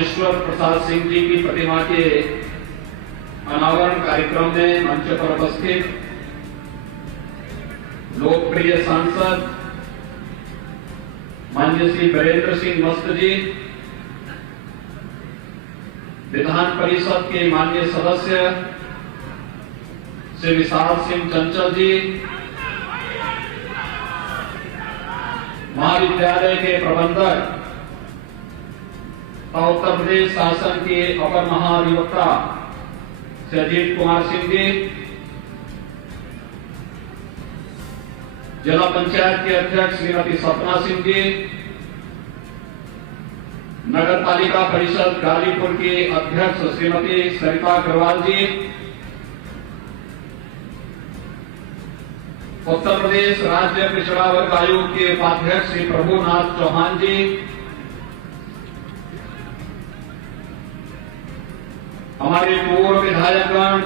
राजेश्वर प्रसाद सिंह जी की प्रतिमा के अनावरण कार्यक्रम में मंच पर उपस्थित लोकप्रिय सांसद माननीय श्री वीरेंद्र सिंह मस्त जी, विधान परिषद के माननीय सदस्य श्री विशाल सिंह चंचल जी, महाविद्यालय के प्रबंधक और उत्तर प्रदेश शासन के अपर महाधिवक्ता श्री अजीत कुमार सिंह जी, जिला पंचायत के अध्यक्ष श्रीमती सपना सिंह जी, नगर पालिका परिषद गाजीपुर की अध्यक्ष श्रीमती सरिता अग्रवाल जी, उत्तर प्रदेश राज्य पिछड़ा वर्ग आयोग के उपाध्यक्ष श्री प्रभुनाथ चौहान जी, हमारे पूर्व विधायकगण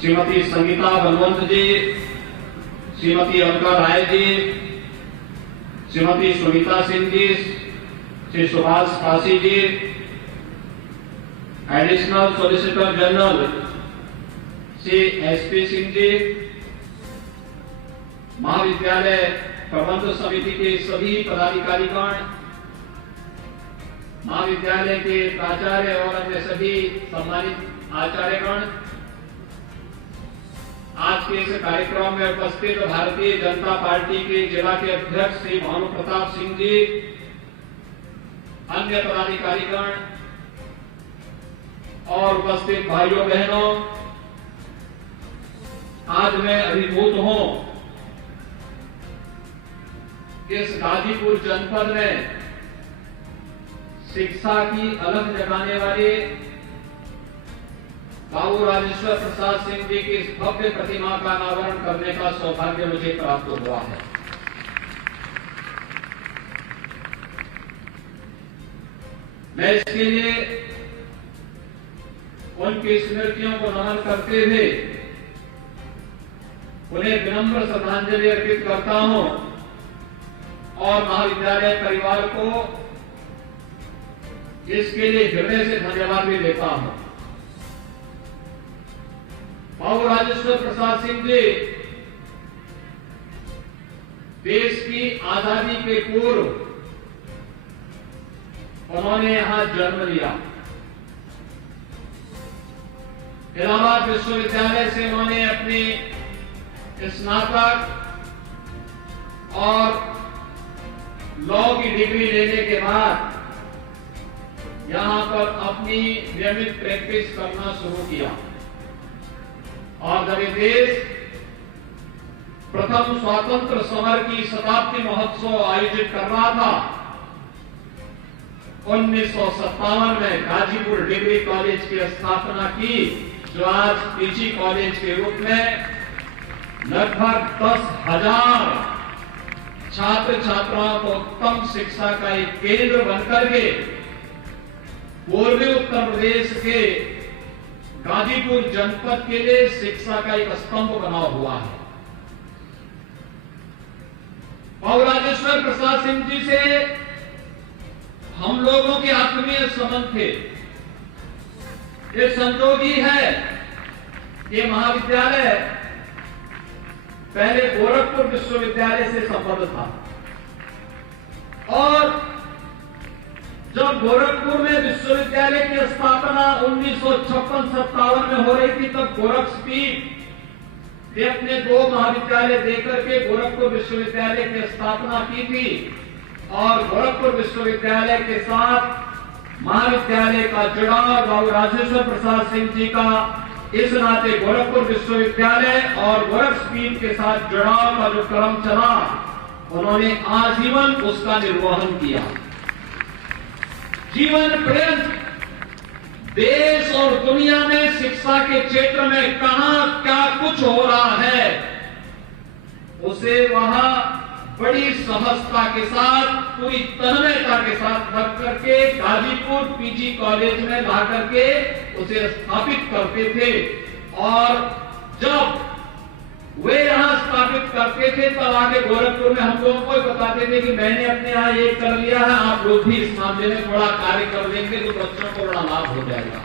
Shrimati Sangeeta Banwant ji, Shrimati Alka Rai ji, Shrimati Sunita Singh ji, Shri Subhash Kashi ji, additional solicitor general Shri SP Singh ji, महाविद्यालय प्रबंध समिति के सभी पदाधिकारीगण, महाविद्यालय के प्राचार्य और अन्य सभी सम्मानित आचार्यगण, आज के इस कार्यक्रम में उपस्थित भारतीय जनता पार्टी के जिला के अध्यक्ष श्री भानु प्रताप सिंह जी, अन्य पदाधिकारीगण और उपस्थित भाइयों बहनों, आज मैं अभिभूत हूं कि इस गाजीपुर जनपद में शिक्षा की अलग जगाने वाले बाबू राजेश्वर प्रसाद सिंह जी की इस भव्य प्रतिमा का अनावरण करने का सौभाग्य मुझे प्राप्त हुआ है। मैं इसके लिए उनकी स्मृतियों को नमन करते हुए उन्हें विनम्र श्रद्धांजलि अर्पित करता हूं और महाविद्यालय परिवार को इसके लिए हृदय से धन्यवाद भी देता हूं। बाबू राजेश्वर प्रसाद सिंह जी देश की आजादी के पूर्व उन्होंने यहां जन्म लिया। इलाहाबाद विश्वविद्यालय से उन्होंने अपनी स्नातक और लॉ की डिग्री लेने के बाद यहां पर अपनी नियमित प्रैक्टिस करना शुरू किया और जब ये देश प्रथम स्वातंत्र समर की शताब्दी महोत्सव आयोजित कर रहा था 1957 में गाजीपुर डिग्री कॉलेज की स्थापना की, जो आज पीजी कॉलेज के रूप में लगभग 10,000 छात्र छात्राओं को उत्तम शिक्षा का एक केंद्र बनकर के पूर्वी उत्तर प्रदेश के गाजीपुर जनपद के लिए शिक्षा का एक स्तंभ बना हुआ है। बाबू राजेश्वर प्रसाद सिंह जी से हम लोगों के आत्मीय संबंध थे। ये संजोग ही है कि महाविद्यालय पहले गोरखपुर विश्वविद्यालय से संबद्ध था और जब गोरखपुर में विश्वविद्यालय की स्थापना 1956-57 में हो रही थी, तब गोरखपीठ ने अपने 2 महाविद्यालय देकर के गोरखपुर विश्वविद्यालय की स्थापना की थी और गोरखपुर विश्वविद्यालय के साथ महाविद्यालय का जुड़ाव बाबू राजेश्वर प्रसाद सिंह जी का इस नाते गोरखपुर विश्वविद्यालय और गोरखपीठ के साथ जुड़ाव का जो क्रम चला, उन्होंने आजीवन उसका निर्वहन किया। जीवन पर्यंत देश और दुनिया में शिक्षा के क्षेत्र में कहां क्या कुछ हो रहा है, उसे वहां बड़ी सहजता के साथ, पूरी तन्मयता के साथ रख करके गाजीपुर पीजी कॉलेज में ला करके उसे स्थापित करते थे। और जब वे यहां स्थापित करते थे, तब आगे गोरखपुर में हम लोगों को बताते थे कि मैंने अपने यहां ये कर लिया है, आप लोग भी इस मामले में बड़ा कार्य कर देंगे तो बच्चों को बड़ा लाभ हो जाएगा।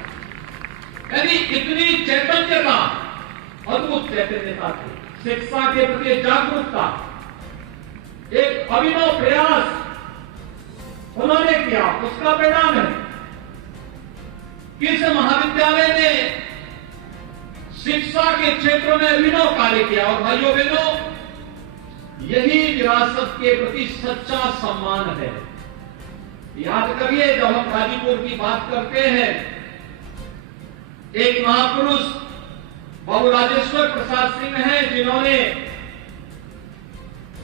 यानी इतनी चैतन्यता, अद्भुत चैतन्यता थी, शिक्षा के प्रति जागरूकता, एक अभिनव प्रयास उन्होंने किया। उसका परिणाम है कि इस महाविद्यालय ने शिक्षा के क्षेत्र में अभिनव कार्य किया। और भाइयों बहनों, यही विरासत के प्रति सच्चा सम्मान है। याद करिए, जब हम गाजीपुर की बात करते हैं, एक महापुरुष बाबू राजेश्वर प्रसाद सिंह हैं, जिन्होंने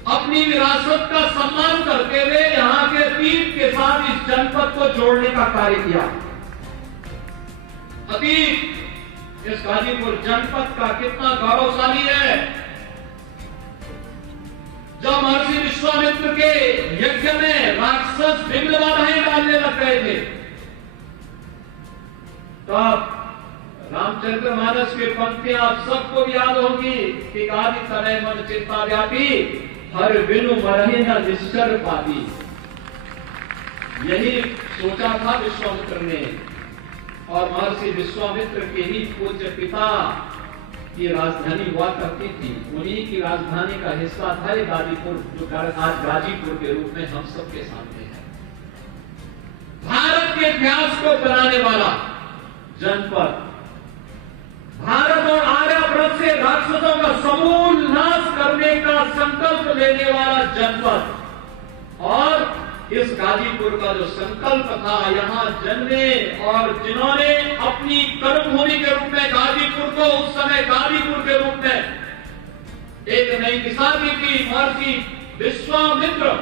अपनी विरासत का सम्मान करते हुए यहां के अतीत के साथ इस जनपद को जोड़ने का कार्य किया। अतीत इस गाजीपुर जनपद का कितना गौरवशाली है। जब महर्षि विश्वामित्र के यज्ञ में राक्षस भिन्न बाधाएं डालने लग गए थे, तब रामचंद्र मानस की पंक्तियां आप सबको भी याद होंगी कि आदि तरह मन चिंता व्यापी, हर बिनु मरही न निश्चर पाती। यही सोचा था विश्वामित्र ने, और महर्षि विश्वामित्र के ही पूज्य पिता की राजधानी हुआ करती थी, उन्हीं की राजधानी का हिस्सा था ये गाजीपुर, जो आज गाजीपुर के रूप में हम सबके सामने है। भारत के इतिहास को बनाने वाला जनपद, भारत और आर्यव्रत से राक्षसों का समूल नाश करने का संकल्प लेने वाला जनपद, और इस गाजीपुर का जो संकल्प था, यहां जन्मे और जिन्होंने अपनी कर्मभूमि के रूप में गाजीपुर को उस समय गाजीपुर के रूप में एक नई दिशा दी थी, महर्षि विश्वामित्र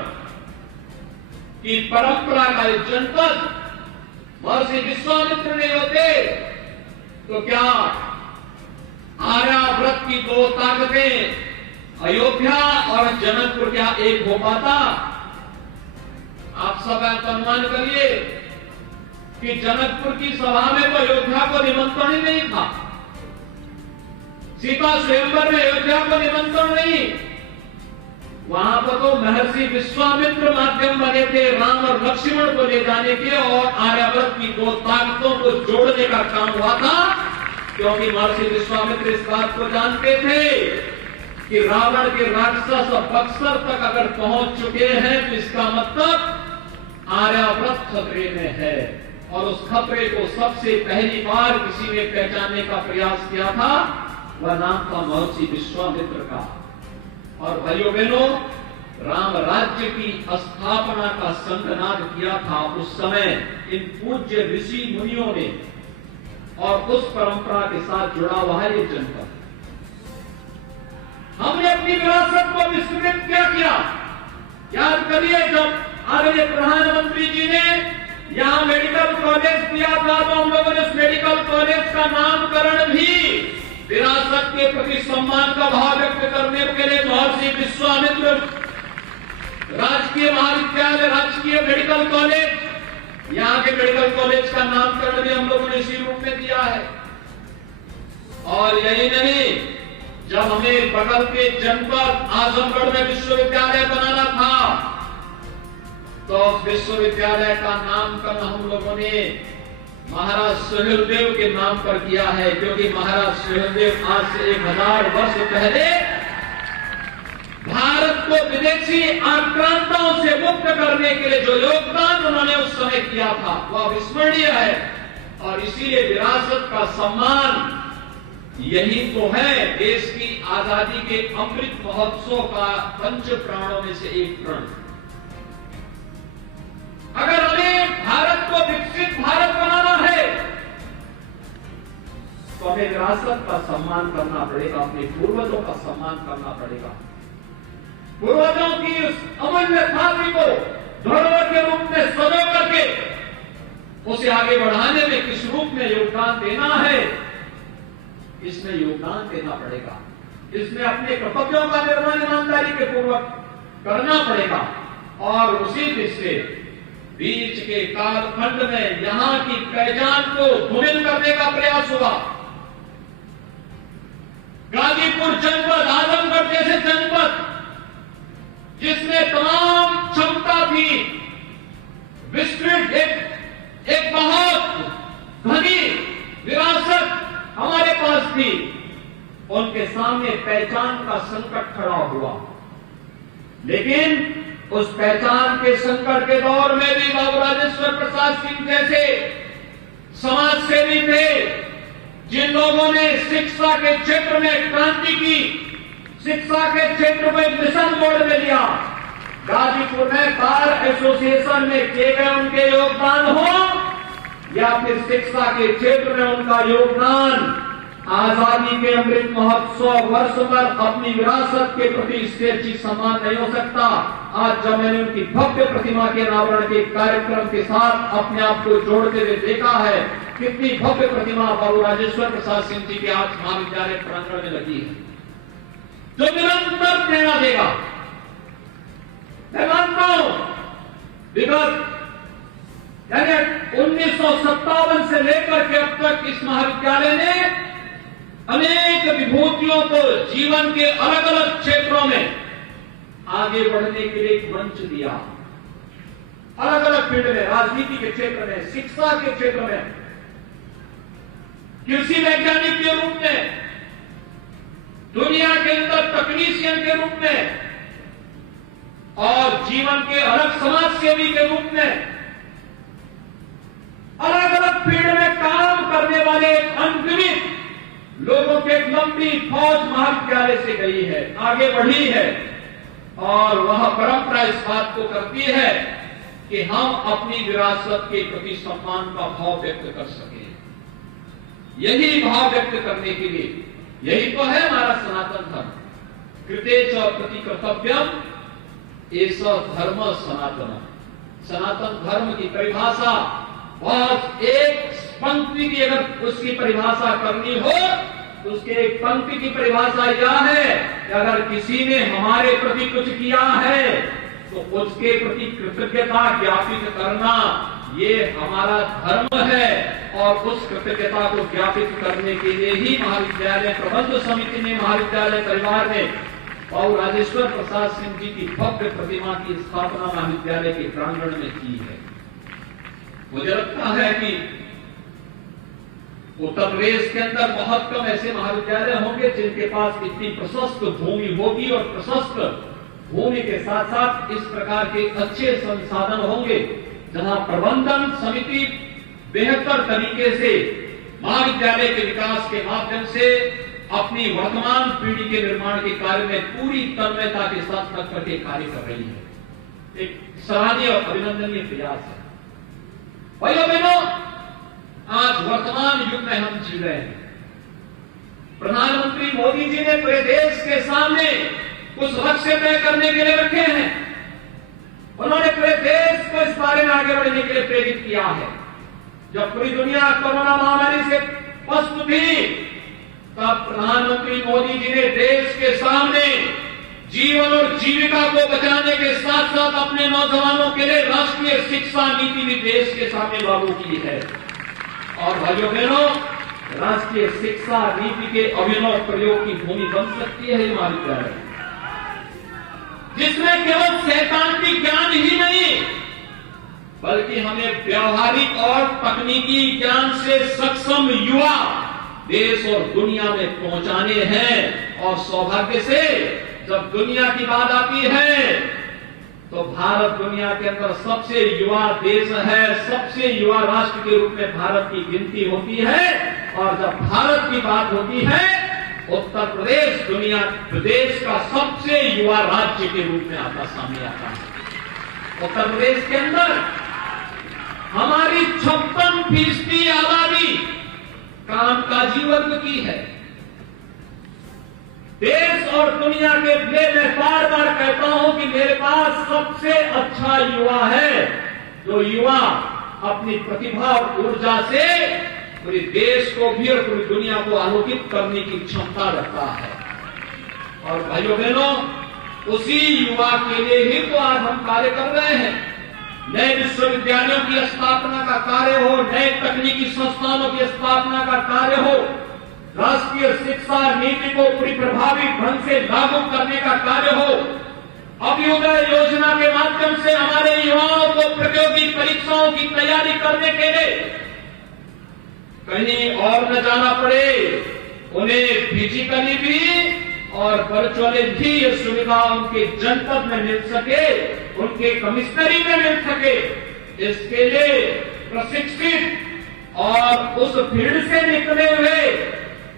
की परंपरा का एक जनपद महर्षि विश्वामित्र ने होते तो क्या आर्याव्रत की दो ताकतें अयोध्या और जनकपुर क्या एक हो पाता? आप सब अनुमान करिए कि जनकपुर की सभा में तो अयोध्या को निमंत्रण ही नहीं था, सीता स्वयंवर में अयोध्या को निमंत्रण नहीं, वहां पर तो महर्षि विश्वामित्र माध्यम बने थे राम और लक्ष्मण को ले जाने के, और आर्यावर्त की दो ताकतों को जोड़ने का काम हुआ था, क्योंकि महर्षि विश्वामित्र इस बात को जानते थे कि रावण के राक्षस और बक्सर तक अगर पहुंच चुके हैं तो इसका मतलब आर्यावर्त खतरे में है, और उस खतरे को सबसे पहली बार किसी ने पहचानने का प्रयास किया था, वह नाम था महर्षि विश्वामित्र का। और भाइयों बहनों, राम राज्य की स्थापना का संकनाद किया था उस समय इन पूज्य ऋषि मुनियों ने, और उस परंपरा के साथ जुड़ा हुआ है ये जनपद। हमने अपनी विरासत को विस्मृत क्या किया? याद करिए, जब आदरणीय प्रधानमंत्री जी ने यहां मेडिकल कॉलेज दिया था, तो हम लोगों ने उस मेडिकल कॉलेज का नामकरण भी विरासत के प्रति सम्मान का भाव व्यक्त करने के लिए महर्षि विश्वामित्र राजकीय महाविद्यालय, राजकीय मेडिकल कॉलेज, यहां के मेडिकल कॉलेज का नामकरण भी हम लोगों ने इसी रूप में दिया है। और यही नहीं, जब हमें बगल के जनपद आजमगढ़ में विश्वविद्यालय बनाना था, तो विश्वविद्यालय का नामकरण हम लोगों ने महाराज सुहेलदेव के नाम पर किया है, क्योंकि महाराज सुहेलदेव आज से 1000 वर्ष पहले भारत को विदेशी आक्रांताओं से मुक्त करने के लिए जो योगदान उन्होंने उस समय किया था, वह अविस्मरणीय है। और इसीलिए विरासत का सम्मान यही तो है देश की आजादी के अमृत महोत्सव का पंच प्राणों में से एक प्रण। अगर हमें भारत को विकसित भारत बनाना है, तो हमें विरासत का सम्मान करना पड़ेगा, अपने पूर्वजों का सम्मान करना पड़ेगा। पूर्वजों की उस अमूल्य खातिर को धरोहर के रूप में सजो करके उसे आगे बढ़ाने में किस रूप में योगदान देना है, इसमें योगदान देना पड़ेगा। इसमें अपने कर्तव्यों का निर्वहन ईमानदारी के पूर्वक करना पड़ेगा। और उसी से बीच के कालखंड में यहां की पहचान को धूमिल करने का प्रयास हुआ। गाजीपुर जनपद थी, उनके सामने पहचान का संकट खड़ा हुआ। लेकिन उस पहचान के संकट के दौर में भी बाबू राजेश्वर प्रसाद सिंह जैसे समाज सेवी थे, जिन लोगों ने शिक्षा के क्षेत्र में क्रांति की, शिक्षा के क्षेत्र में मिशन मोड में लिया, गाजीपुर में बार एसोसिएशन में किए गए उनके योगदान हो या फिर शिक्षा के क्षेत्र में उनका योगदान आजादी के अमृत महोत्सव वर्ष पर अपनी विरासत के प्रति इससे अच्छी सम्मान नहीं हो सकता। आज जब मैंने उनकी भव्य प्रतिमा के अनावरण के कार्यक्रम के साथ अपने आप को जोड़ते हुए देखा है, कितनी भव्य प्रतिमा बाबू राजेश्वर प्रसाद सिंह जी के आज महाविद्यालय प्रांगण में लगी है, जो निरंतर प्रेरणा देगा। मैं मानता हूं विगत यानी 1957 से लेकर के अब तक इस महाविद्यालय ने अनेक विभूतियों को जीवन के अलग अलग क्षेत्रों में आगे बढ़ने के लिए एक मंच दिया। अलग अलग फील्ड में, राजनीति के क्षेत्र में, शिक्षा के क्षेत्र में, कृषि वैज्ञानिक के रूप में, दुनिया के अंदर तकनीशियन के रूप में और जीवन के अलग समाज सेवी के रूप में अलग अलग फील्ड में काम करने वाले अनगिनत लोगों की एक लंबी फौज महाविद्यालय से गई है, आगे बढ़ी है। और वह परंपरा इस बात को करती है कि हम अपनी विरासत के प्रति सम्मान का भाव व्यक्त कर सकें। यही भाव व्यक्त करने के लिए, यही तो है हमारा सनातन धर्म। कृते च प्रति कर्तव्यम एष धर्म सनातन। सनातन धर्म की परिभाषा बहुत एक पंक्ति की, अगर उसकी परिभाषा करनी हो तो उसके एक पंक्ति की परिभाषा यह है कि अगर किसी ने हमारे प्रति कुछ किया है तो उसके प्रति कृतज्ञता ज्ञापित करना ये हमारा धर्म है। और उस कृतज्ञता को ज्ञापित करने के लिए ही महाविद्यालय प्रबंध समिति ने, महाविद्यालय परिवार ने बाबू राजेश्वर प्रसाद सिंह जी की भव्य प्रतिमा की स्थापना महाविद्यालय के प्रांगण में की है। मुझे लगता है कि उत्तर प्रदेश के अंदर बहुत कम ऐसे महाविद्यालय होंगे जिनके पास इतनी प्रशस्त भूमि होगी और प्रशस्त भूमि के साथ साथ इस प्रकार के अच्छे संसाधन होंगे, जहां प्रबंधन समिति बेहतर तरीके से महाविद्यालय के विकास के माध्यम से अपनी वर्तमान पीढ़ी के निर्माण के कार्य में पूरी तन्मयता के साथ लग करके कार्य कर रही है। एक सराहनीय और अभिनंदनीय प्रयास है। भाइयों बहनों, आज वर्तमान युग में हम जी रहे हैं। प्रधानमंत्री मोदी जी ने पूरे देश के सामने कुछ लक्ष्य तय करने के लिए रखे हैं। उन्होंने पूरे देश को इस बारे में आगे बढ़ने के लिए प्रेरित किया है। जब पूरी दुनिया कोरोना महामारी से पस्त थी, तब प्रधानमंत्री मोदी जी ने देश के सामने जीवन और जीविका को बचाने के साथ साथ अपने नौजवानों के लिए राष्ट्रीय शिक्षा नीति भी देश के सामने लागू की है। और भाइयों बहनों, राष्ट्रीय शिक्षा नीति के अभिनव प्रयोग की भूमि बन सकती है ये महाविद्यालय, जिसमें केवल सैद्धांतिक ज्ञान ही नहीं बल्कि हमें व्यावहारिक और तकनीकी ज्ञान से सक्षम युवा देश और दुनिया में पहुंचाने हैं। और सौभाग्य से जब दुनिया की बात आती है तो भारत दुनिया के अंदर सबसे युवा देश है, सबसे युवा राष्ट्र के रूप में भारत की गिनती होती है। और जब भारत की बात होती है, उत्तर प्रदेश दुनिया प्रदेश का सबसे युवा राज्य के रूप में सामने आता है। उत्तर प्रदेश के अंदर हमारी 56% आबादी कामकाजी वर्ग की है। देश और दुनिया के लिए मैं बार बार कहता हूं कि मेरे पास सबसे अच्छा युवा है, जो युवा अपनी प्रतिभा और ऊर्जा से पूरे देश को भी और पूरी दुनिया को आलोकित करने की क्षमता रखता है। और भाइयों बहनों, उसी युवा के लिए ही तो आज हम कार्य कर रहे हैं। नए विश्वविद्यालयों की स्थापना का कार्य हो, नए तकनीकी संस्थानों की स्थापना का कार्य हो, राष्ट्रीय शिक्षा नीति को पूरी प्रभावी ढंग से लागू करने का कार्य हो, अभ्युदय योजना के माध्यम से हमारे युवाओं को प्रतियोगी परीक्षाओं की तैयारी करने के लिए कहीं और न जाना पड़े, उन्हें फिजिकली भी और वर्चुअली भी ये सुविधा उनके जनपद में मिल सके, उनके कमिश्नरी में मिल सके, इसके लिए प्रशिक्षित और उस भीड़ से निकले हुए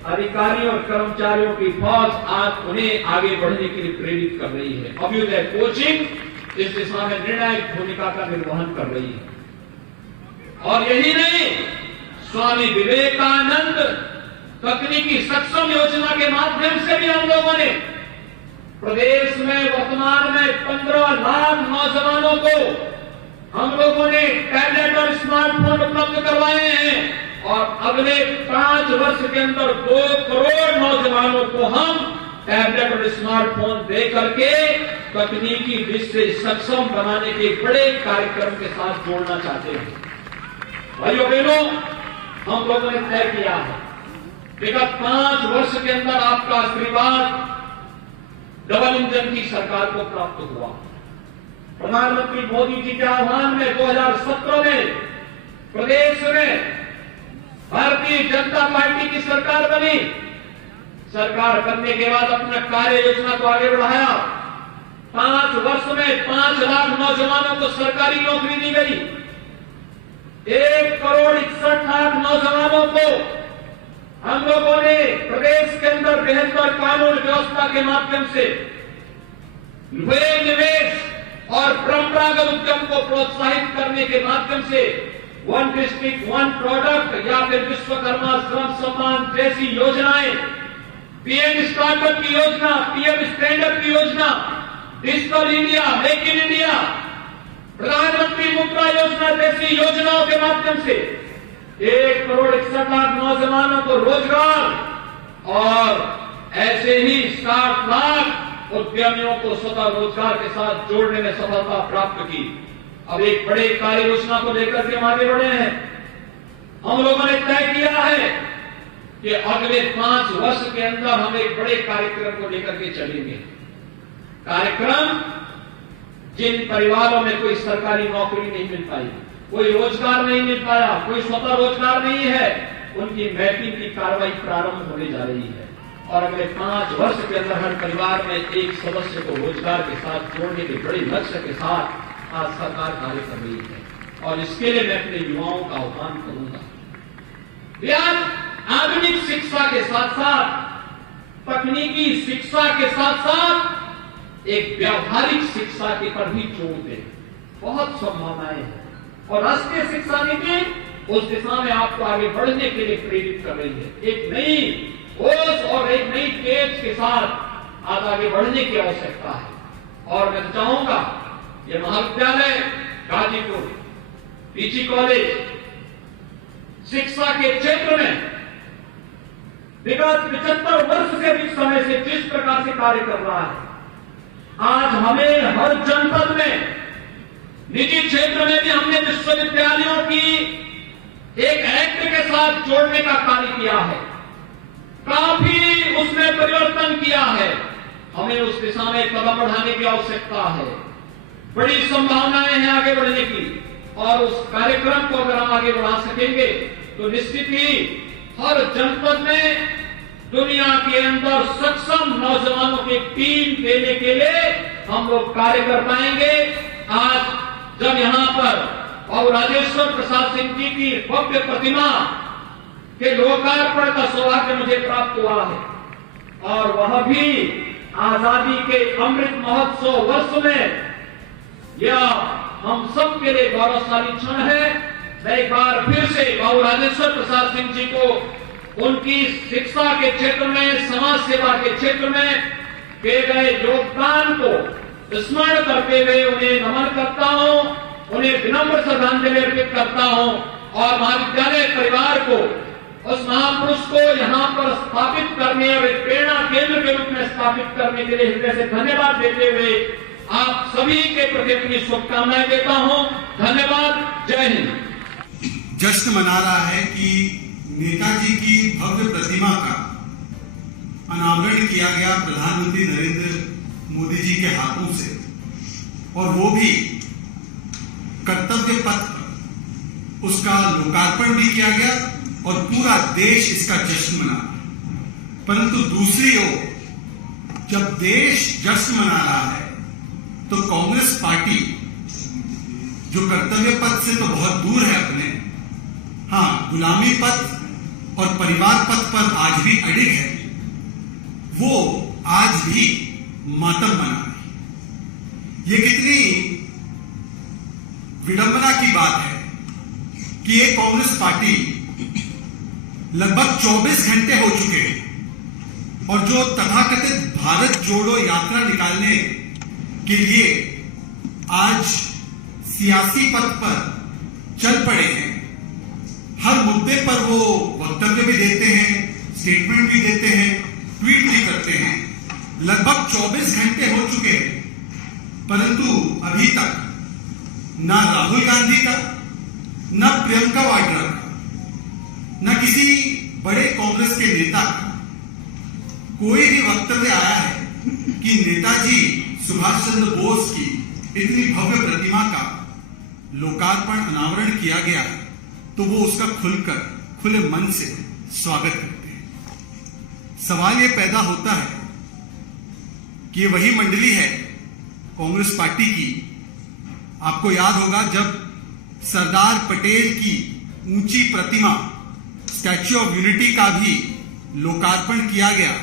अधिकारियों और कर्मचारियों की फौज आज उन्हें आगे बढ़ने के लिए प्रेरित कर रही है। अभ्युदय कोचिंग इस दिशा में निर्णायक भूमिका का निर्वहन कर रही है। और यही नहीं, स्वामी विवेकानंद तकनीकी सक्षम योजना के माध्यम से भी हम लोगों ने प्रदेश में वर्तमान में 15 लाख नौजवानों को हम लोगों ने टैबलेट और स्मार्टफोन उपलब्ध करवाए हैं और अगले 5 वर्ष के अंदर 2 करोड़ नौजवानों को हम टैबलेट और स्मार्टफोन दे करके तकनीकी दृष्टि से सक्षम बनाने के बड़े कार्यक्रम के साथ जोड़ना चाहते हैं। भाइयों बहनों, हम लोगों ने तय किया है विगत 5 वर्ष के अंदर आपका आशीर्वाद डबल इंजन की सरकार को प्राप्त हुआ। प्रधानमंत्री मोदी जी के आह्वान में 2017 में प्रदेश में भारतीय जनता पार्टी की सरकार बनी। सरकार बनने के बाद अपना कार्य योजना को आगे बढ़ाया। 5 वर्ष में 5 लाख नौजवानों को सरकारी नौकरी दी गई। 1 करोड़ 61 लाख नौजवानों को हम लोगों ने प्रदेश के अंदर बेहतर कानून व्यवस्था के माध्यम से निवेश और परंपरागत उद्यम को प्रोत्साहित करने के माध्यम से 1 डिस्ट्रिक्ट 1 प्रोडक्ट या फिर विश्वकर्मा श्रम सम्मान जैसी योजनाएं, पीएम स्टार्टअप की योजना, पीएम स्टैंडअप की योजना, digital India, make in India, प्रधानमंत्री मुद्रा योजना जैसी योजनाओं के माध्यम से 1 करोड़ 61 लाख नौजवानों को रोजगार और ऐसे ही 60 लाख उद्यमियों को स्वतः रोजगार के साथ जोड़ने में सफलता प्राप्त की। अब एक बड़े कार्य योजना को लेकर के हम आगे बढ़े हैं। हम लोगों ने तय किया है कि अगले 5 वर्ष के अंदर हम एक बड़े कार्यक्रम को लेकर के चलेंगे। कार्यक्रम जिन परिवारों में कोई सरकारी नौकरी नहीं मिल पाई, कोई रोजगार नहीं मिल पाया, कोई स्वतः रोजगार नहीं है, उनकी मैपिंग की कार्रवाई प्रारंभ होने जा रही है और अगले 5 वर्ष के अंदर हर परिवार में एक सदस्य को रोजगार के साथ जोड़ने के बड़े लक्ष्य के साथ आज सरकार कार्य कर रही है और इसके लिए मैं अपने युवाओं का आह्वान करूंगा। आज आधुनिक शिक्षा के साथ साथ, तकनीकी शिक्षा के साथ साथ एक व्यावहारिक शिक्षा के पर भी जोर दें। बहुत संभावनाएं हैं और राष्ट्रीय शिक्षा नीति उस दिशा में आपको आगे बढ़ने के लिए प्रेरित कर रही है। एक नई होश और एक नई तेज के साथ आज आगे बढ़ने की आवश्यकता है और मैं चाहूंगा ये महाविद्यालय गाजीपुर, पीजी कॉलेज शिक्षा के क्षेत्र में विगत 75 वर्ष से अधिक समय से जिस प्रकार से कार्य कर रहा है, आज हमें हर जनपद में, निजी क्षेत्र में भी हमने विश्वविद्यालयों की एक एक्ट के साथ जोड़ने का कार्य किया है। काफी उसमें परिवर्तन किया है। हमें उस दिशा में कदम बढ़ाने की आवश्यकता है। बड़ी संभावनाएं हैं आगे बढ़ने की और उस कार्यक्रम को अगर हम आगे बढ़ा सकेंगे तो निश्चित ही हर जनपद में दुनिया के अंदर सक्षम नौजवानों की टीम देने के लिए हम लोग कार्य कर पाएंगे। आज जब यहां पर और राजेश्वर प्रसाद सिंह जी की भव्य प्रतिमा के लोकार्पण का सौभाग्य मुझे प्राप्त हुआ है और वह भी आजादी के अमृत महोत्सव वर्ष में, यह हम सब के लिए गौरवशाली क्षण है। मैं एक बार फिर से बाबू राजेश्वर प्रसाद सिंह जी को उनकी शिक्षा के क्षेत्र में, समाज सेवा के क्षेत्र में किए गए योगदान को स्मरण करते हुए उन्हें नमन करता हूं, उन्हें विनम्र श्रद्धांजलि अर्पित करता हूं और महाविद्यालय परिवार को, उस महापुरुष को यहां पर स्थापित करने और एक प्रेरणा केंद्र के रूप में स्थापित करने के लिए हृदय से धन्यवाद देते हुए आप सभी के प्रति अपनी शुभकामनाएं देता हूं। धन्यवाद। जय हिंद। जश्न मना रहा है कि नेताजी की भव्य प्रतिमा का अनावरण किया गया प्रधानमंत्री नरेंद्र मोदी जी के हाथों से और वो भी कर्तव्य पथ पर उसका लोकार्पण भी किया गया और पूरा देश इसका जश्न मना। परंतु दूसरी ओर जब देश जश्न मना रहा है तो कांग्रेस पार्टी जो कर्तव्य पथ से तो बहुत दूर है अपने, हां गुलामी पथ और परिवार पथ पर आज भी अडिग है, वो आज भी मातम मना रही। ये कितनी विडंबना की बात है कि ये कांग्रेस पार्टी लगभग 24 घंटे हो चुके हैं और जो तथाकथित भारत जोड़ो यात्रा निकालने के लिए आज सियासी पथ पर चल पड़े हैं। हर मुद्दे पर वो वक्तव्य भी देते हैं, स्टेटमेंट भी देते हैं, ट्वीट भी करते हैं। लगभग 24 घंटे हो चुके हैं, परंतु अभी तक ना राहुल गांधी का, ना प्रियंका वाड्रा का, ना किसी बड़े कांग्रेस के नेता का कोई भी वक्तव्य आया है कि नेताजी सुभाष चंद्र बोस की इतनी भव्य प्रतिमा का लोकार्पण अनावरण किया गया है तो वो उसका खुलकर खुले मन से स्वागत करते हैं। सवाल ये पैदा होता है कि ये वही मंडली है कांग्रेस पार्टी की, आपको याद होगा जब सरदार पटेल की ऊंची प्रतिमा स्टैच्यू ऑफ यूनिटी का भी लोकार्पण किया गया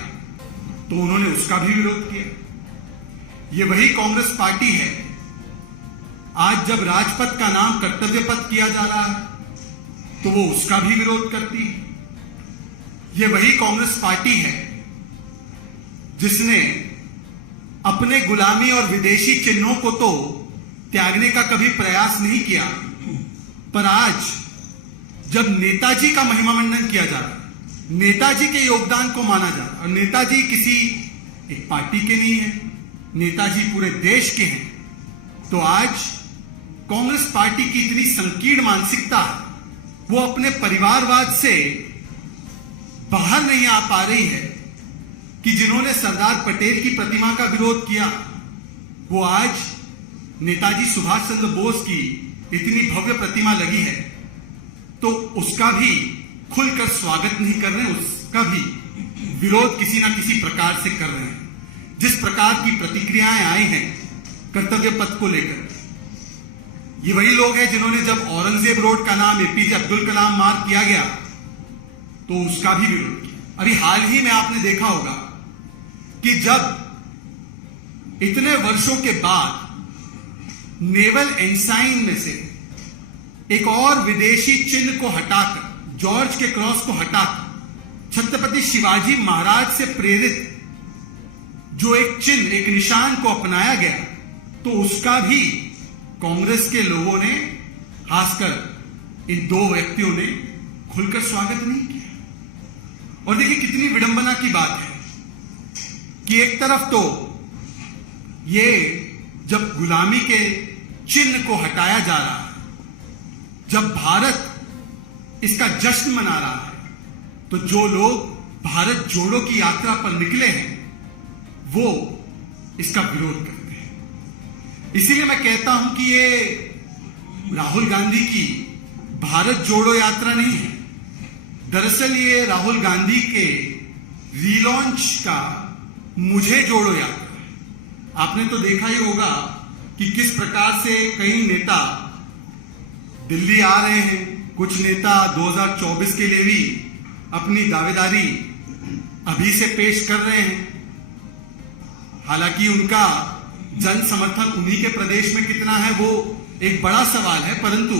तो उन्होंने उसका भी विरोध किया। ये वही कांग्रेस पार्टी है आज जब राजपथ का नाम कर्तव्य पथ किया जा रहा है तो वो उसका भी विरोध करती है। ये वही कांग्रेस पार्टी है जिसने अपने गुलामी और विदेशी चिन्हों को तो त्यागने का कभी प्रयास नहीं किया, पर आज जब नेताजी का महिमामंडन किया जा रहा है, नेताजी के योगदान को माना जा रहा है, और नेताजी किसी एक पार्टी के नहीं है, नेताजी पूरे देश के हैं, तो आज कांग्रेस पार्टी की इतनी संकीर्ण मानसिकता है, वो अपने परिवारवाद से बाहर नहीं आ पा रही है कि जिन्होंने सरदार पटेल की प्रतिमा का विरोध किया वो आज नेताजी सुभाष चंद्र बोस की इतनी भव्य प्रतिमा लगी है तो उसका भी खुलकर स्वागत नहीं कर रहे, उसका भी विरोध किसी ना किसी प्रकार से कर रहे हैं। जिस प्रकार की प्रतिक्रियाएं आई हैं कर्तव्य पथ को लेकर, ये वही लोग हैं जिन्होंने जब औरंगजेब रोड का नाम एपीजे अब्दुल कलाम मार्ग किया गया तो उसका भी विरोध किया। अभी हाल ही में आपने देखा होगा कि जब इतने वर्षों के बाद नेवल एंसाइन में से एक और विदेशी चिन्ह को हटाकर, जॉर्ज के क्रॉस को हटाकर छत्रपति शिवाजी महाराज से प्रेरित जो एक चिन्ह, एक निशान को अपनाया गया तो उसका भी कांग्रेस के लोगों ने, खासकर इन दो व्यक्तियों ने खुलकर स्वागत नहीं किया। और देखिए कितनी विडंबना की बात है कि एक तरफ तो ये जब गुलामी के चिन्ह को हटाया जा रहा है, जब भारत इसका जश्न मना रहा है, तो जो लोग भारत जोड़ो की यात्रा पर निकले हैं वो इसका विरोध करते हैं। इसीलिए मैं कहता हूं कि ये राहुल गांधी की भारत जोड़ो यात्रा नहीं है, दरअसल ये राहुल गांधी के रीलॉन्च का मुझे जोड़ो यात्रा है। आपने तो देखा ही होगा कि किस प्रकार से कई नेता दिल्ली आ रहे हैं, कुछ नेता 2024 के लिए भी अपनी दावेदारी अभी से पेश कर रहे हैं। हालांकि उनका जन समर्थन उन्हीं के प्रदेश में कितना है वो एक बड़ा सवाल है, परंतु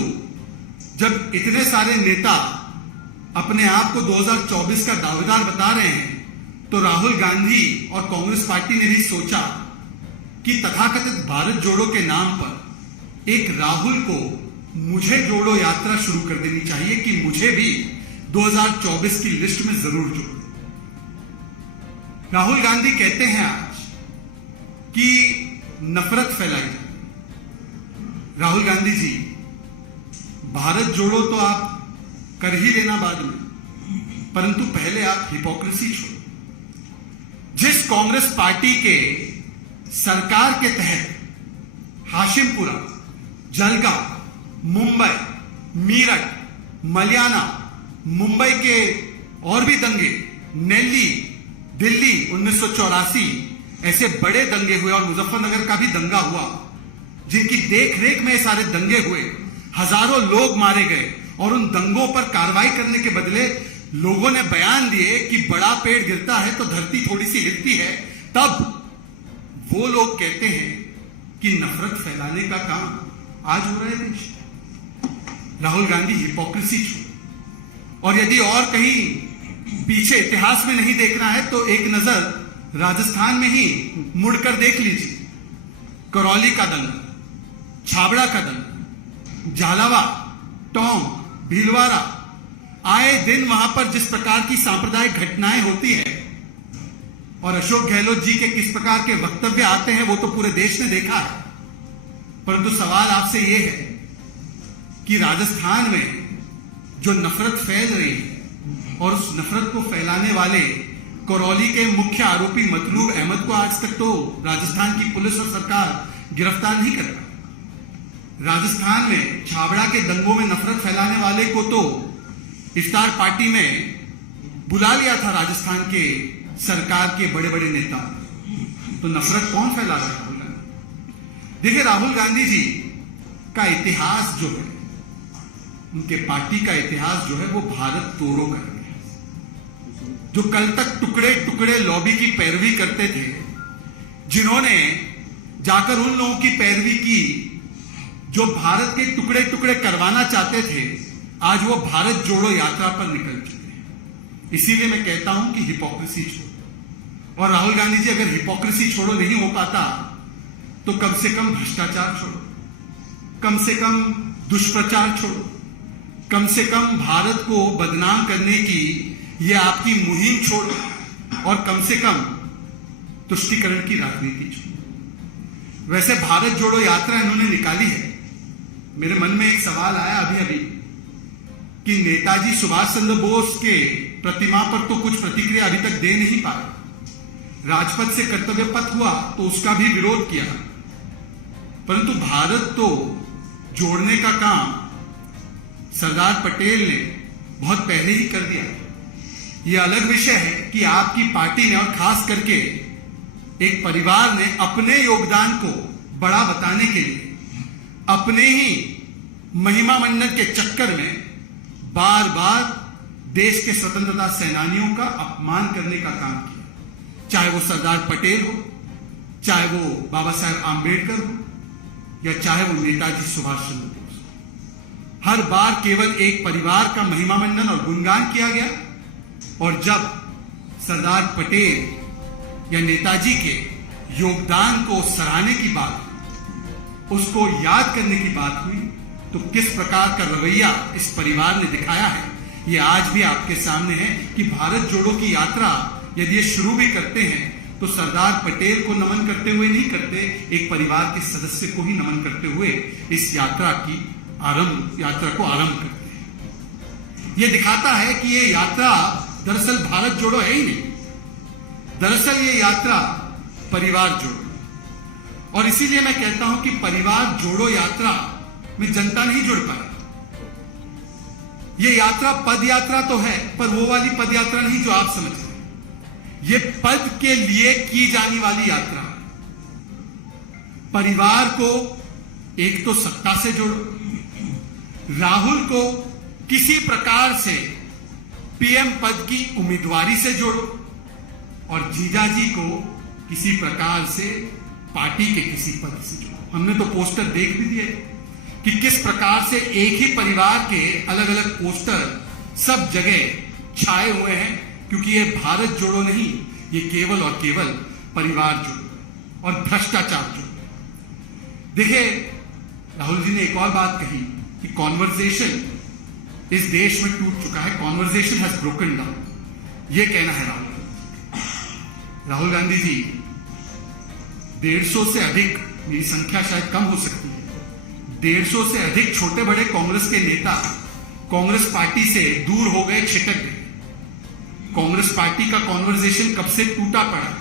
जब इतने सारे नेता अपने आप को 2024 का दावेदार बता रहे हैं तो राहुल गांधी और कांग्रेस पार्टी ने भी सोचा कि तथाकथित भारत जोड़ो के नाम पर एक राहुल को मुझे जोड़ो यात्रा शुरू कर देनी चाहिए कि मुझे भी 2024 की लिस्ट में जरूर जोड़ो। राहुल गांधी कहते हैं आज कि नफरत फैलाई जाए। राहुल गांधी जी, भारत जोड़ो तो आप कर ही लेना बाद में, परंतु पहले आप हिपोक्रेसी छोड़ो। जिस कांग्रेस पार्टी के सरकार के तहत हाशिमपुरा, जलगांव, मुंबई, मीरठ, मलियाना, मुंबई के और भी दंगे, नेल्ली, दिल्ली 1984 ऐसे बड़े दंगे हुए और मुजफ्फरनगर का भी दंगा हुआ, जिनकी देखरेख में सारे दंगे हुए, हजारों लोग मारे गए और उन दंगों पर कार्रवाई करने के बदले लोगों ने बयान दिए कि बड़ा पेड़ गिरता है तो धरती थोड़ी सी हिलती है। तब वो लोग कहते हैं कि नफरत फैलाने का काम आज हो रहा है देश। राहुल गांधी हिपोक्रेसी छोड़, और यदि और कहीं पीछे इतिहास में नहीं देखना है तो एक नजर राजस्थान में ही मुड़कर देख लीजिए। करौली का दंगा, छाबड़ा का दंगा, झालावाड़, टोंक, भीलवाड़ा, आए दिन वहां पर जिस प्रकार की सांप्रदायिक घटनाएं होती है और अशोक गहलोत जी के किस प्रकार के वक्तव्य आते हैं वो तो पूरे देश ने देखा है। परंतु सवाल आपसे यह है कि राजस्थान में जो नफरत फैल रही है और उस नफरत को फैलाने वाले करौली के मुख्य आरोपी मतलूब अहमद को आज तक तो राजस्थान की पुलिस और सरकार गिरफ्तार नहीं कर पाई। राजस्थान में छाबड़ा के दंगों में नफरत फैलाने वाले को तो इफ्तार पार्टी में बुला लिया था राजस्थान के सरकार के बड़े बड़े नेता। तो नफरत कौन फैला रहा है? राहुल गांधी। देखिए, राहुल गांधी जी का इतिहास जो है, उनके पार्टी का इतिहास जो है वो भारत तोड़ो का इतिहास, जो कल तक टुकड़े टुकड़े लॉबी की पैरवी करते थे, जिन्होंने जाकर उन लोगों की पैरवी की जो भारत के टुकड़े टुकड़े करवाना चाहते थे, आज वो भारत जोड़ो यात्रा पर निकल चुके हैं। इसीलिए मैं कहता हूं कि हिपोक्रेसी छोड़ो। और राहुल गांधी जी, अगर हिपोक्रेसी छोड़ो नहीं हो पाता तो कम से कम भ्रष्टाचार छोड़ो, कम से कम दुष्प्रचार छोड़ो, कम से कम भारत को बदनाम करने की यह आपकी मुहिम छोड़ो, और कम से कम तुष्टीकरण की राजनीति छोड़ो। वैसे भारत जोड़ो यात्रा इन्होंने निकाली है। मेरे मन में एक सवाल आया अभी अभी कि नेताजी सुभाष चंद्र बोस के प्रतिमा पर तो कुछ प्रतिक्रिया अभी तक दे नहीं पाए। राजपथ से कर्तव्य पथ हुआ तो उसका भी विरोध किया, परंतु भारत तो जोड़ने का काम सरदार पटेल ने बहुत पहले ही कर दिया। यह अलग विषय है कि आपकी पार्टी ने और खास करके एक परिवार ने अपने योगदान को बड़ा बताने के लिए अपने ही महिमा मंडन के चक्कर में बार बार देश के स्वतंत्रता सेनानियों का अपमान करने का काम किया। चाहे वो सरदार पटेल हो, चाहे वो बाबा साहेब आंबेडकर हो, या चाहे वो नेताजी सुभाष चंद्र बोस हो। हर बार केवल एक परिवार का महिमा मंडन और गुणगान किया गया, और जब सरदार पटेल या नेताजी के योगदान को सराहने की बात, उसको याद करने की बात हुई, तो किस प्रकार का रवैया इस परिवार ने दिखाया है ये आज भी आपके सामने है। कि भारत जोड़ो की यात्रा यदि ये शुरू भी करते हैं तो सरदार पटेल को नमन करते हुए नहीं करते, एक परिवार के सदस्य को ही नमन करते हुए इस यात्रा को आरंभ करते हैं। यह दिखाता है कि ये यात्रा दरअसल भारत जोड़ो है ही नहीं, दरअसल ये यात्रा परिवार जोड़ो। और इसीलिए मैं कहता हूं कि परिवार जोड़ो यात्रा में जनता नहीं जुड़ पाई। ये यात्रा पद यात्रा तो है, पर वो वाली पद यात्रा नहीं जो आप समझ रहे हैं। ये पद के लिए की जाने वाली यात्रा। परिवार को एक तो सत्ता से जोड़ो, राहुल को किसी प्रकार से पीएम पद की उम्मीदवारी से जोड़ो, और जीजाजी को किसी प्रकार से पार्टी के किसी पद से जोड़ो। हमने तो पोस्टर देख भी दिए कि किस प्रकार से एक ही परिवार के अलग अलग पोस्टर सब जगह छाए हुए हैं, क्योंकि ये भारत जोड़ो नहीं, ये केवल और केवल परिवार जोड़ो और भ्रष्टाचार जोड़ो। देखिए, राहुल जी ने एक और बात कही कि कॉन्वर्सेशन इस देश में टूट चुका है, कॉन्वर्सेशन हैज ब्रोकन डाउन। ये कहना है राहुल गांधी जी। 150 से अधिक, मेरी संख्या शायद कम हो सकती है, 150 से अधिक छोटे बड़े कांग्रेस के नेता कांग्रेस पार्टी से दूर हो गए, छिटक गए। कांग्रेस पार्टी का कॉन्वर्सेशन कब से टूटा पड़ा।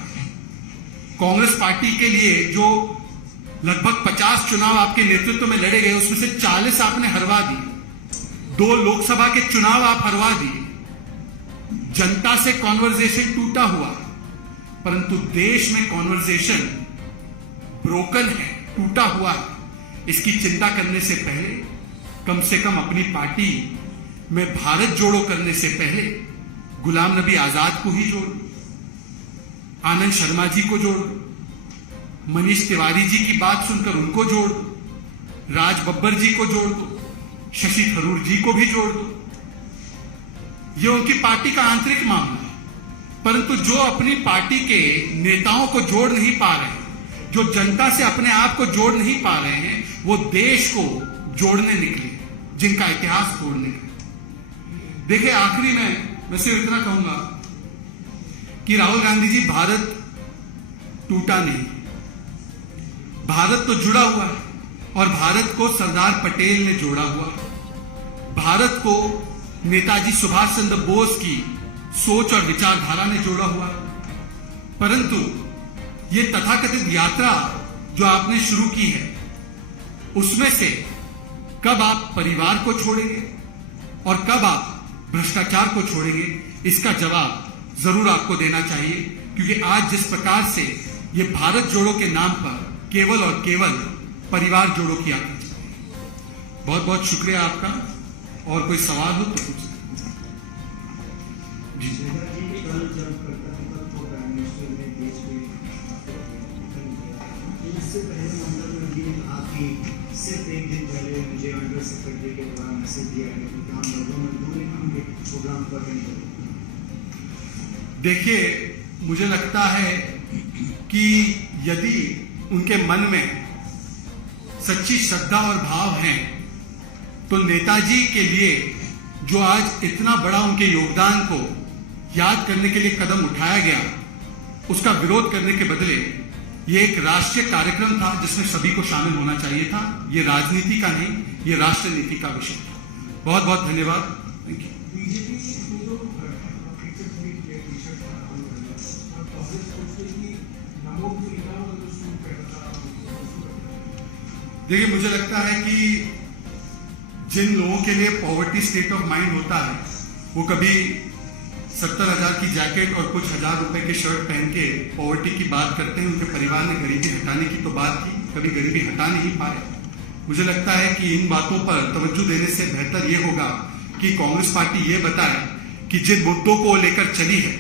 कांग्रेस पार्टी के लिए जो लगभग 50 चुनाव आपके नेतृत्व में लड़े गए, उसमें से 40 आपने हरवा दिए, 2 लोकसभा के चुनाव आप हरवा दिए। जनता से कॉन्वर्सेशन टूटा हुआ, परंतु देश में कॉन्वर्सेशन ब्रोकन है, टूटा हुआ है। इसकी चिंता करने से पहले कम से कम अपनी पार्टी में भारत जोड़ो करने से पहले गुलाम नबी आजाद को ही जोड़ दो, आनंद शर्मा जी को जोड़ दो, मनीष तिवारी जी की बात सुनकर उनको जोड़ दो, राज बब्बर जी को जोड़ दो, शशि थरूर जी को भी जोड़ दो। ये उनकी पार्टी का आंतरिक मामला है, परंतु जो अपनी पार्टी के नेताओं को जोड़ नहीं पा रहे हैं, जो जनता से अपने आप को जोड़ नहीं पा रहे हैं, वो देश को जोड़ने निकले, जिनका इतिहास तोड़ने निकले। देखिए, आखिरी में मैं सिर्फ इतना कहूंगा कि राहुल गांधी जी, भारत टूटा नहीं, भारत तो जुड़ा हुआ है और भारत को सरदार पटेल ने जोड़ा हुआ है। भारत को नेताजी सुभाष चंद्र बोस की सोच और विचारधारा ने जोड़ा हुआ है। परंतु ये तथाकथित यात्रा जो आपने शुरू की है, उसमें से कब आप परिवार को छोड़ेंगे और कब आप भ्रष्टाचार को छोड़ेंगे, इसका जवाब जरूर आपको देना चाहिए। क्योंकि आज जिस प्रकार से ये भारत जोड़ो के नाम पर केवल और केवल परिवार जोड़ो की यात्रा चल रही है। बहुत बहुत शुक्रिया आपका, और कोई सवाल हो तो पूछ। इससे पहले मंडल में भी आपकी सिर्फ एक दिन पहले मुझे अंडर सेक्रेटरी के द्वारा मैसेज दिया गया कि हम लोगों मजदूर हम एक प्रोग्राम कर रहे हैं। देखिए, मुझे लगता है कि यदि उनके मन में सच्ची श्रद्धा और भाव हैं, तो नेताजी के लिए जो आज इतना बड़ा उनके योगदान को याद करने के लिए कदम उठाया गया, उसका विरोध करने के बदले ये एक राष्ट्रीय कार्यक्रम था जिसमें सभी को शामिल होना चाहिए था। ये राजनीति का नहीं, ये राष्ट्र नीति का विषय था। बहुत बहुत धन्यवाद। Thank you. देखिए, मुझे लगता है कि जिन लोगों के लिए पॉवर्टी स्टेट ऑफ माइंड होता है, वो कभी 70,000 की जैकेट और कुछ हजार रुपए के शर्ट पहन के पॉवर्टी की बात करते हैं। उनके परिवार ने गरीबी हटाने की तो बात की, कभी गरीबी हटा नहीं पाए। मुझे लगता है कि इन बातों पर तवज्जो देने से बेहतर ये होगा कि कांग्रेस पार्टी ये बताए कि जिन मुद्दों को लेकर चली है,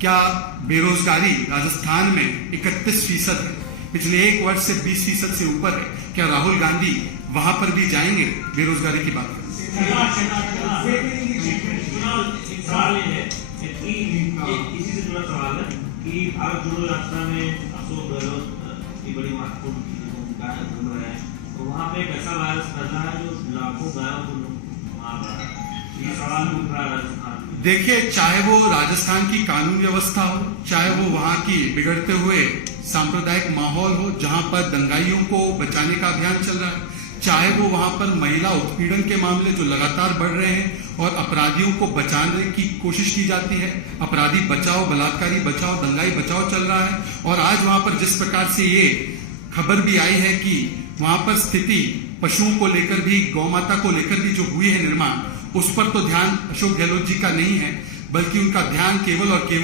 क्या बेरोजगारी राजस्थान में 31% है, पिछले एक वर्ष से 20% से ऊपर है, क्या राहुल गांधी वहां पर भी जाएंगे बेरोजगारी की बात करने? इसी से जुड़ा सवाल है कि भारत जोड़ो यात्रा में अशोक गहलोत की बड़ी महत्वपूर्ण भूमिका घूम रहे हैं, तो वहाँ पे एक ऐसा वायरस फैला है जो लाखों गायों को मार रहा है। ये सवाल उठ रहा है राजस्थान में। देखिए, चाहे वो राजस्थान की कानून व्यवस्था हो, चाहे वो वहां की बिगड़ते हुए सांप्रदायिक माहौल हो जहां पर दंगाइयों को बचाने का अभियान चल रहा है, चाहे वो वहां पर महिला उत्पीड़न के मामले जो लगातार बढ़ रहे हैं और अपराधियों को बचाने की कोशिश की जाती है, अपराधी बचाओ, बलात्कारी बचाओ, दंगाई बचाओ चल रहा है। और आज वहां पर जिस प्रकार से ये खबर भी आई है कि वहां पर स्थिति पशुओं को लेकर भी, गौ माता को लेकर भी जो हुई है निर्माण, उस पर तो ध्यान अशोक गहलोत जी का नहीं है, बल्कि उनका ध्यान केवल और केवल